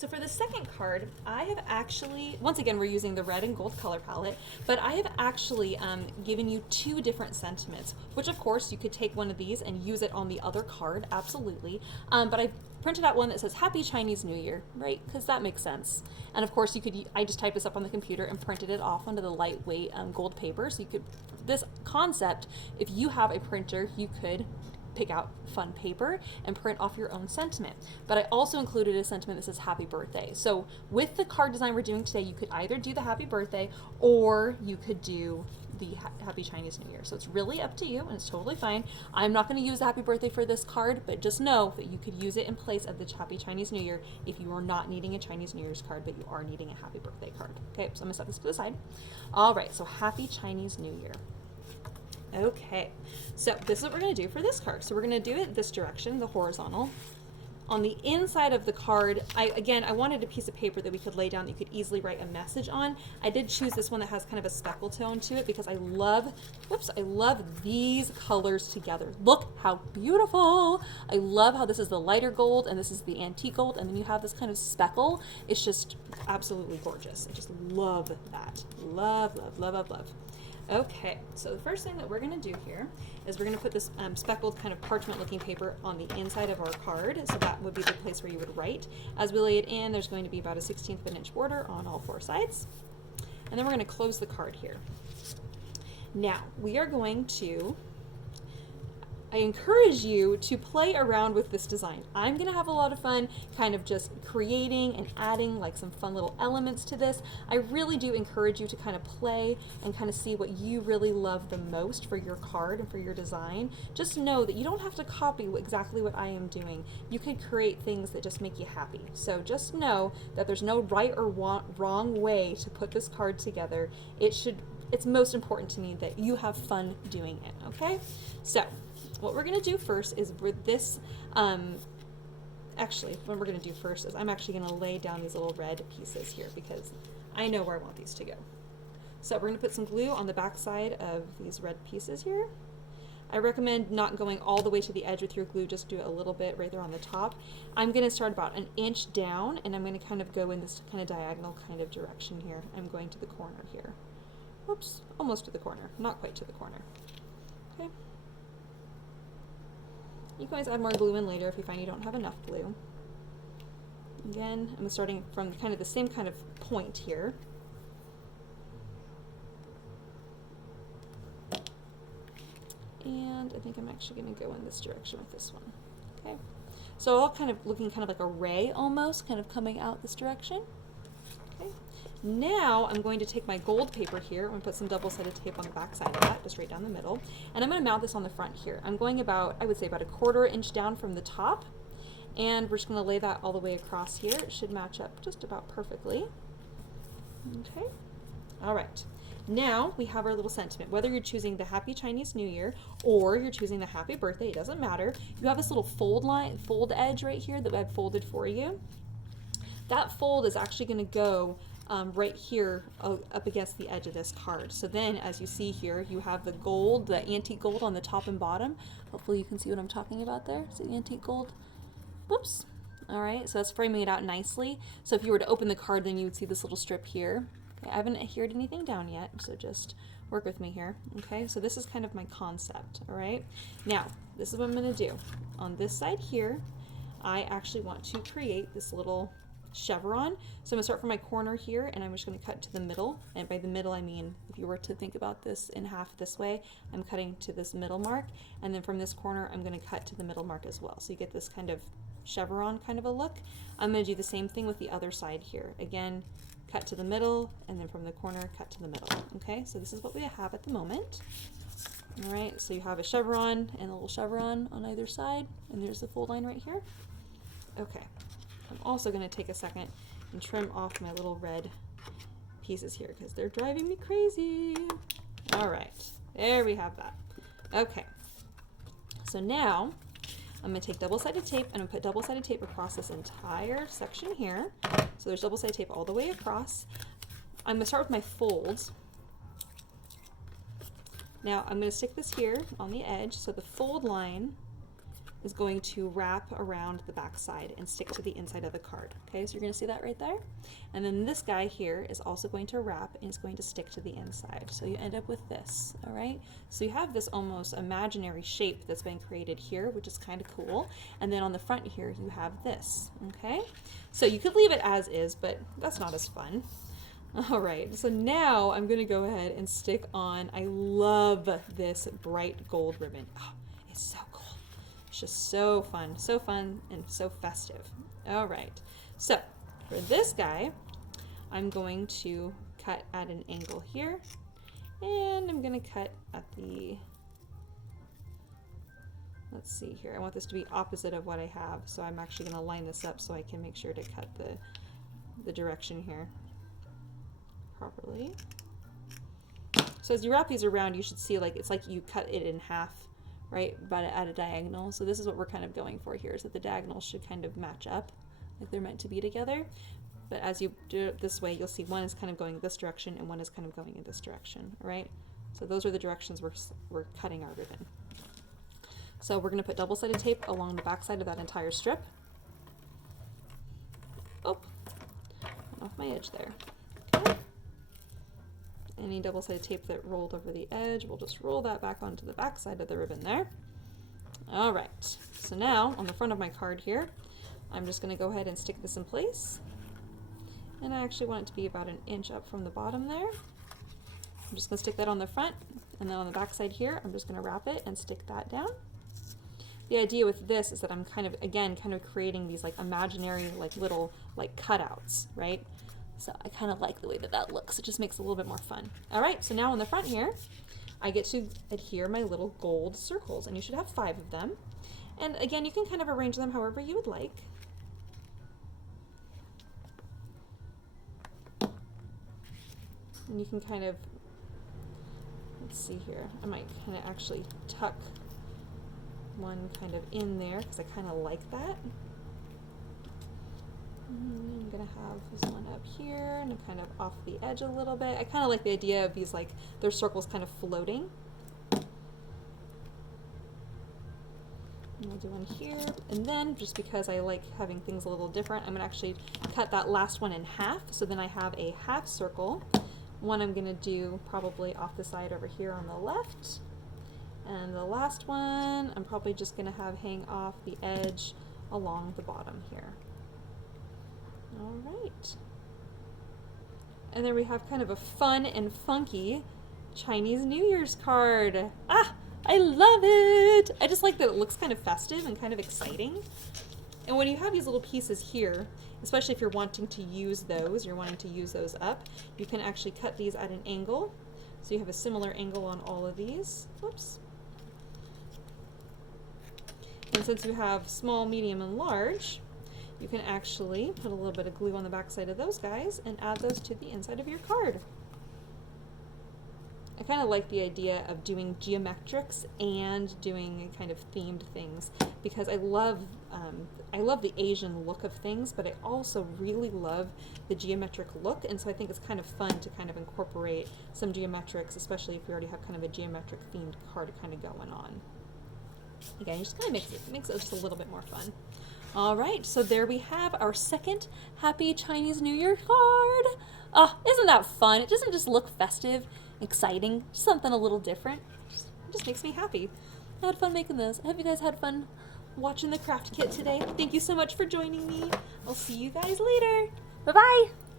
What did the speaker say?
So for the second card, I have actually, once again, we're using the red and gold color palette, but I have actually given you two different sentiments, which of course you could take one of these and use it on the other card, absolutely. But I've printed out one that says Happy Chinese New Year, right? Because that makes sense. And of course I just typed this up on the computer and printed it off onto the lightweight gold paper. So you could, this concept, if you have a printer, you could pick out fun paper and print off your own sentiment. But I also included a sentiment that says happy birthday. So with the card design we're doing today, you could either do the happy birthday or you could do the happy Chinese New Year. So it's really up to you and it's totally fine. I'm not going to use the happy birthday for this card, but just know that you could use it in place of the happy Chinese New Year if you are not needing a Chinese New Year's card, but you are needing a happy birthday card. Okay, so I'm going to set this to the side. All right, so happy Chinese New Year. Okay, so this is what we're going to do for this card. So we're going to do it this direction, the horizontal. On the inside of the card, I wanted a piece of paper that we could lay down that you could easily write a message on. I did choose this one that has kind of a speckle tone to it because I love these colors together. Look how beautiful. I love how this is the lighter gold and this is the antique gold, and then you have this kind of speckle. It's just absolutely gorgeous. I just love that. Love, love, love, love, love. Okay, so the first thing that we're going to do here is we're going to put this speckled kind of parchment looking paper on the inside of our card, so that would be the place where you would write. As we lay it in, there's going to be about a 1/16 of an inch border on all four sides. And then we're going to close the card here. Now, we are going to, I encourage you to play around with this design. I'm going to have a lot of fun kind of just creating and adding like some fun little elements to this. I really do encourage you to kind of play and kind of see what you really love the most for your card and for your design. Just know that you don't have to copy exactly what I am doing. You can create things that just make you happy. So just know that there's no right or wrong way to put this card together. It's most important to me that you have fun doing it, okay? So what we're going to do first is with this, actually, what we're going to do first is I'm actually going to lay down these little red pieces here because I know where I want these to go. So we're going to put some glue on the back side of these red pieces here. I recommend not going all the way to the edge with your glue, just do it a little bit right there on the top. I'm going to start about an inch down and I'm going to kind of go in this kind of diagonal kind of direction here. I'm going to the corner here. Whoops, almost to the corner, not quite to the corner. Okay. You can always add more glue in later if you find you don't have enough glue. Again, I'm starting from kind of the same kind of point here. And I think I'm actually going to go in this direction with this one. Okay, so all kind of looking kind of like a ray almost, kind of coming out this direction. Okay, now I'm going to take my gold paper here. I'm going to put some double-sided tape on the back side of that, just right down the middle. And I'm going to mount this on the front here. I'm going about, I would say about a 1/4 inch down from the top. And we're just going to lay that all the way across here. It should match up just about perfectly. Okay, all right. Now we have our little sentiment. Whether you're choosing the Happy Chinese New Year or you're choosing the Happy Birthday, it doesn't matter. You have this little fold edge right here that I've folded for you. That fold is actually going to go right here up against the edge of this card. So then, as you see here, you have the gold, the antique gold on the top and bottom. Hopefully you can see what I'm talking about there. See the antique gold? Whoops. All right, so that's framing it out nicely. So if you were to open the card, then you would see this little strip here. Okay, I haven't adhered anything down yet, so just work with me here. Okay, so this is kind of my concept, all right? Now, this is what I'm gonna do. On this side here, I actually want to create this little chevron. So I'm gonna start from my corner here and I'm just gonna cut to the middle. And by the middle, I mean, if you were to think about this in half this way, I'm cutting to this middle mark. And then from this corner, I'm gonna cut to the middle mark as well. So you get this kind of chevron kind of a look. I'm gonna do the same thing with the other side here. Again, cut to the middle and then from the corner, cut to the middle. Okay, so this is what we have at the moment. All right, so you have a chevron and a little chevron on either side, and there's the fold line right here. Okay. I'm also going to take a second and trim off my little red pieces here because they're driving me crazy. All right, there we have that. Okay, so now I'm going to take double-sided tape and I'm going to put double-sided tape across this entire section here. So there's double-sided tape all the way across. I'm going to start with my folds. Now I'm going to stick this here on the edge, so the fold line is going to wrap around the back side and stick to the inside of the card. Okay, so you're going to see that right there. And then this guy here is also going to wrap and is going to stick to the inside. So you end up with this, all right? So you have this almost imaginary shape that's been created here, which is kind of cool. And then on the front here, you have this, okay? So you could leave it as is, but that's not as fun. All right, so now I'm gonna go ahead and stick on, I love this bright gold ribbon. Oh, it's so cool. It's just so fun and so festive. All right, so for this guy, I'm going to cut at an angle here, and I'm gonna cut at the, let's see here, I want this to be opposite of what I have, so I'm actually gonna line this up so I can make sure to cut the direction here properly. So as you wrap these around, you should see like it's like you cut it in half, right, but at a diagonal. So this is what we're kind of going for here, is that the diagonals should kind of match up like they're meant to be together. But as you do it this way, you'll see one is kind of going this direction and one is kind of going in this direction, all right? So those are the directions we're cutting our ribbon. So we're going to put double-sided tape along the back side of that entire strip. Oh, went off my edge there. Okay. Any double-sided tape that rolled over the edge, we'll just roll that back onto the back side of the ribbon there. All right, so now on the front of my card here, I'm just going to go ahead and stick this in place. And I actually want it to be about 1 inch up from the bottom there. I'm just going to stick that on the front, and then on the back side here, I'm just going to wrap it and stick that down. The idea with this is that I'm kind of, again, kind of creating these like imaginary like little like cutouts, right? So I kind of like the way that that looks. It just makes it a little bit more fun. All right, so now on the front here, I get to adhere my little gold circles, and you should have 5 of them. And again, you can kind of arrange them however you would like. And you can kind of, let's see here, I might kind of actually tuck one kind of in there because I kind of like that. I'm gonna have this one up here and kind of off the edge a little bit. I kind of like the idea of these like their circles kind of floating. And we'll do one here, and then just because I like having things a little different, I'm gonna actually cut that last one in half. So then I have a half circle. One I'm gonna do probably off the side over here on the left, and the last one I'm probably just gonna have hang off the edge along the bottom here. All right. And then we have kind of a fun and funky Chinese New Year's card. Ah, I love it. I just like that it looks kind of festive and kind of exciting. And when you have these little pieces here, especially if you're wanting to use those, up, you can actually cut these at an angle. So you have a similar angle on all of these. Whoops. And since you have small, medium, and large, you can actually put a little bit of glue on the back side of those guys and add those to the inside of your card. I kind of like the idea of doing geometrics and doing kind of themed things because I love the Asian look of things, but I also really love the geometric look, and so I think it's kind of fun to kind of incorporate some geometrics, especially if you already have kind of a geometric themed card kind of going on. Again, you just kind of makes it just a little bit more fun. All right, so there we have our second Happy Chinese New Year card. Oh, isn't that fun? It doesn't just look festive, exciting, just something a little different. It just makes me happy. I had fun making this. I hope you guys had fun watching the craft kit today. Thank you so much for joining me. I'll see you guys later. Bye-bye.